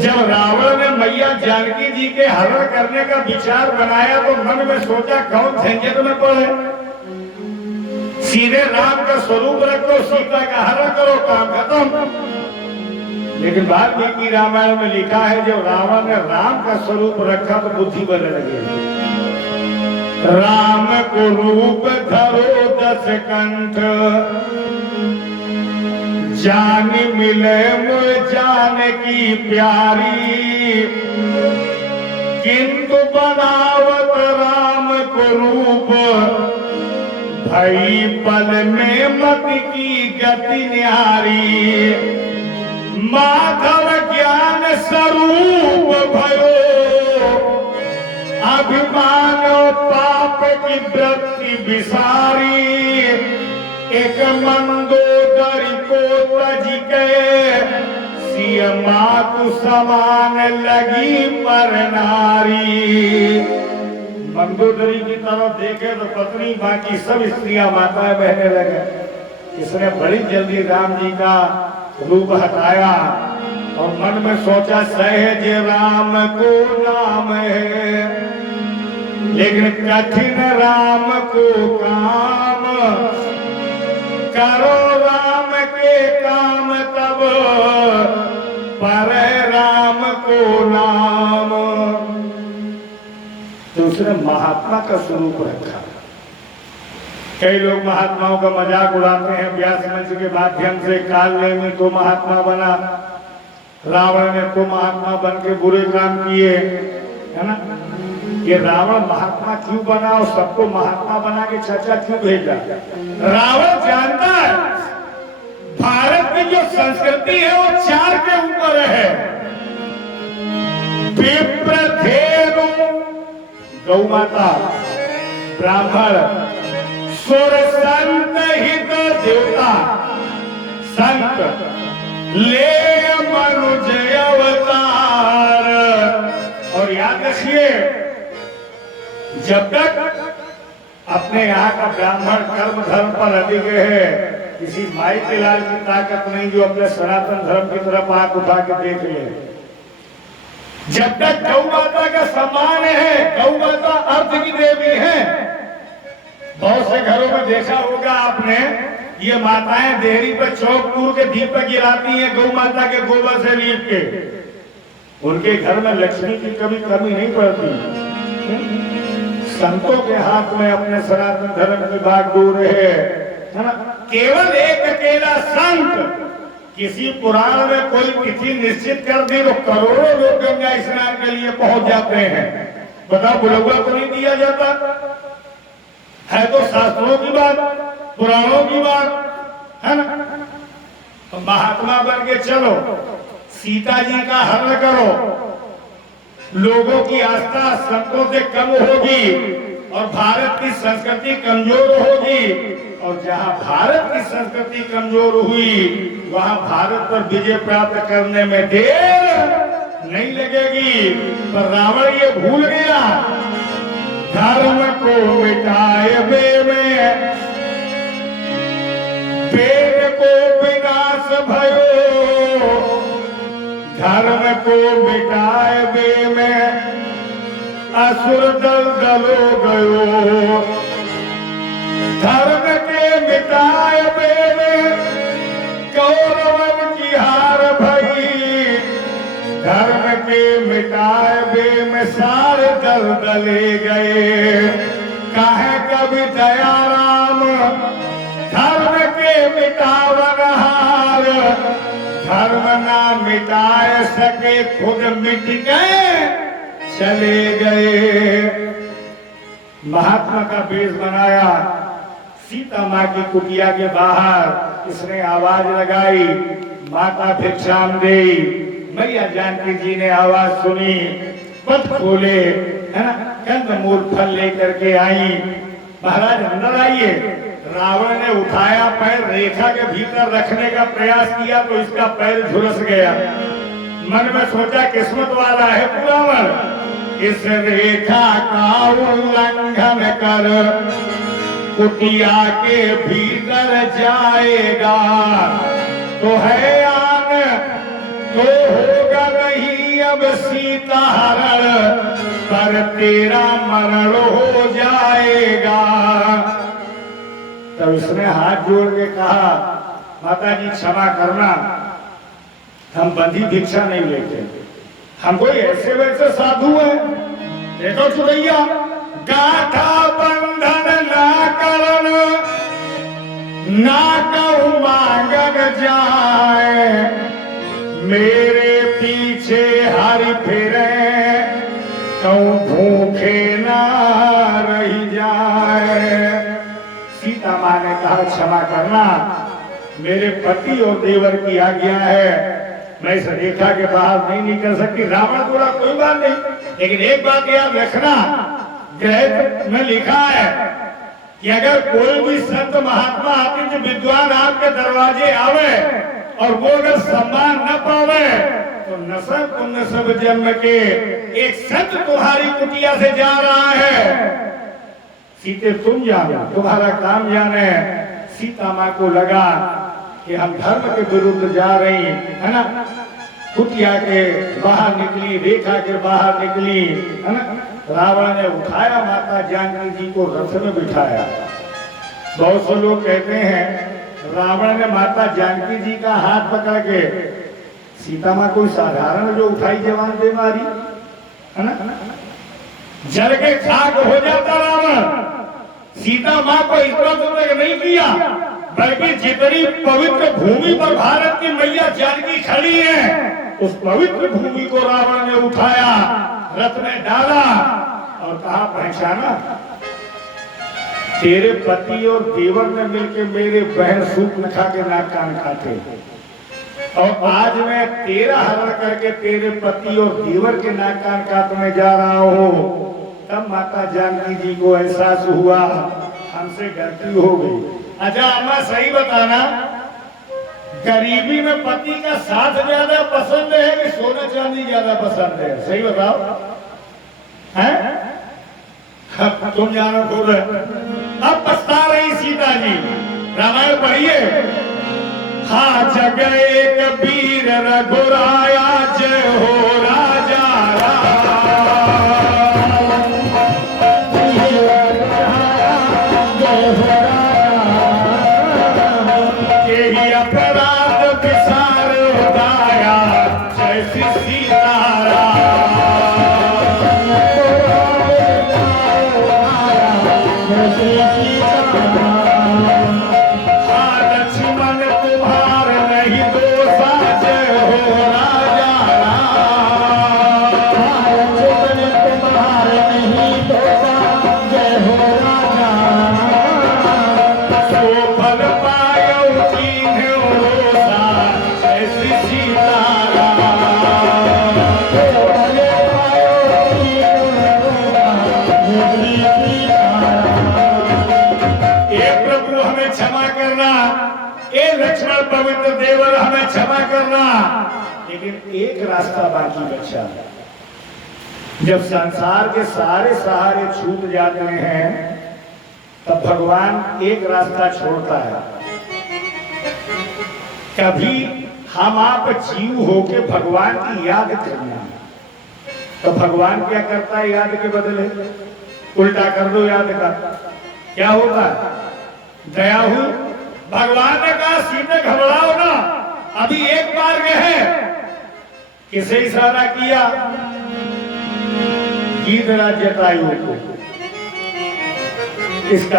जब रावण ने मैया जानकी जी के हरण करने का विचार बनाया तो मन में सोचा कौन झंझट में पड़े, सीधे राम का स्वरूप रखो, सीता का हरण करो, काम खत्म। लेकिन वाल्मीकि रामायण में लिखा है जब रावण ने राम का स्वरूप रखा तो बुद्धि बनने लगी। राम को रूप धरो 10 कंठ, जान मिले मुझ जान की प्यारी, किंतु बनावत राम को रूप, भई पल में मत की गति न्यारी, माधव ज्ञान स्वरूप भयो, अभिमान पाप की वृत्ति विसारी, एक मंदोदरी को तज के, सिय मातु समान लगी पर नारी। मंदोदरी की तरफ देखे तो पत्नी बाकी सब स्त्रियां माताएं बहने लगे। इसने बड़ी जल्दी राम जी का रूप हटाया और मन में सोचा सहज राम को नाम है, लेकिन कठिन राम को काम, करो राम के काम तब पर राम को नाम। तो उसने महात्मा का स्वरूप रखा। कई लोग महात्माओं का मजाक उड़ाते हैं, व्यास मंच के माध्यम से काल ने तो महात्मा बना, रावण ने तो महात्मा बन के बुरे काम किए, है ना। ये रावण महात्मा क्यों बना और सबको महात्मा बना के चर्चा क्यों भेजा? रावण जानता है भारत की जो संस्कृति है वो 4 के ऊपर है। विप्र, धेनु, गौ माता, ब्राह्मण, सुर, संत, हित, देवता, संत, ले मनुज अवतार। और याद रखिए जब तक अपने यहाँ का ब्राह्मण कर्म धर्म पर अधिक है, किसी माई के लाल की ताकत नहीं जो अपने सनातन धर्म की तरफ आंख उठा के देख ले। जब तक गौ माता का सम्मान है, गौ माता अर्थ की देवी है। बहुत से घरों में देखा होगा आपने, ये माताएं देहरी पर चौक के दीपक गिराती हैं गौ माता के गोबर से लीप के। उनके घर में लक्ष्मी की कभी कमी नहीं पड़ती। संतों के हाथ में अपने सनातन धर्म की बात दूर है ना। केवल एक अकेला संत किसी पुराण में कोई तिथि निश्चित कर दी तो करोड़ों लोग गंगा स्नान के लिए पहुंच जाते हैं। बताओ बुलौआ को नहीं दिया जाता है? तो शास्त्रों की बात, पुराणों की बात है ना। तो महात्मा बन के चलो, सीता जी का हरण करो, लोगों की आस्था संतों से कम होगी और भारत की संस्कृति कमजोर होगी। और जहां भारत की संस्कृति कमजोर हुई वहां भारत पर विजय प्राप्त करने में देर नहीं लगेगी। पर रावण ये भूल गया, धर्म को मिटाए में वेद को विनाश भयो, धर्म को मिटाए में असुर दल दलो गयो, धर्म के मिटाए में कौरवन की हार भई, धर्म के मिटाए में सारे दल दले गए। काहे कभी दया राम धर्म के मिटावन हार, धर्म ना मिटाए सके खुद मिट गए चले गए। महात्मा का वेश बनाया, सीता माँ की कुटिया के बाहर इसने आवाज लगाई, माता भिक्षाम दे। मैया जानकी जी ने आवाज सुनी, पथ खोले, है ना, कंदमूल फल लेकर के आई। महाराज अंदर आइए। रावण ने उठाया पैर, रेखा के भीतर रखने का प्रयास किया तो इसका पैर झुलस गया। मन में सोचा किस्मत वाला है रावण, इस रेखा का उल्लंघन कर कुटिया के भीतर जाएगा तो है आन तो होगा नहीं अब सीता हरण, पर तेरा मरण हो जाएगा। तब उसने हाथ जोड़ के कहा, माता जी क्षमा करना, हम बंधी भिक्षा नहीं लेते, हम कोई ऐसे वैसे साधु है। देखो चुरैया, गाथा बंधन ना करन, ना कहूं मांगन जाए, मेरे पीछे हरि फिरे, कहूं भूखे ना रही जाए। सीता मां ने कहा, क्षमा करना, मेरे पति और देवर की आज्ञा है, मैं इस रेखा के बाहर नहीं निकल सकती। रावण बोला, कोई बात नहीं, लेकिन एक बात याद रखना, ग्रंथ में लिखा है कि अगर कोई भी संत महात्मा अतिथि विद्वान आपके दरवाजे आवे और वो अगर सम्मान न पावे, तो नसब पुण्य सब जन्म के एक संत तुम्हारी कुटिया से जा रहा है। सीते तुम जानो, तुम्हारा काम जाने। सीता माँ को लगा कि हम धर्म के विरुद्ध जा रही है ना, कुटिया के बाहर निकली, रेखा के बाहर निकली है ना। रावण ने उठाया माता जानकी जी को, रथ में बिठाया। बहुत से लोग कहते हैं रावण ने माता जानकी जी का हाथ पकड़ के, सीता माँ कोई साधारण जो उठाई जवान दे मारी है ना, जल के खाक हो जाता रावण। सीता माँ को इस तरह नहीं किया, बल्कि जितनी पवित्र भूमि पर भारत की मैया जानकी खड़ी है, उस पवित्र भूमि को रावण ने उठाया, रथ में डाला और कहा, पहचाना, तेरे पति और देवर ने मिलकर मेरे बहन सूप न खा के नाक कान खाते, और आज मैं तेरा हरण करके तेरे पति और देवर के नाक कान काटने जा रहा हूँ। तब माता जानकी जी को एहसास हुआ, हमसे गलती हो गई। अच्छा अम्मा सही बताना, गरीबी में पति का साथ ज्यादा पसंद है कि सोना चांदी ज्यादा पसंद है? सही बताओ, हैं? तुम जानो खुद। अब पछता रही सीता जी। रामायण पढ़िए। हाँ जग एक वीर रघुराया, जय हो राजा अपराध विसार गाया, जय श्री सीताराम। हाँ लक्ष्मण तुम्हार नहीं दोषा, जय हो राजा राम। लक्ष्मण तुम्हार नहीं दोषा, जय हो राजा राम। सो फल पायो लक्ष्मण पवित्र देवर, हमें क्षमा करना। लेकिन एक रास्ता बाकी बचा। जब संसार के सारे सहारे छूट जाते हैं, तब भगवान एक रास्ता छोड़ता है। कभी हम आप जीव होके भगवान की याद करना, तो भगवान क्या करता है? याद के बदले उल्टा कर दो याद का, क्या होगा? दया हुई। भगवान ने कहा, सीधे घबराओ ना, अभी एक मार्ग है। किसे इशारा किया? गीधराज जटायु को। इसका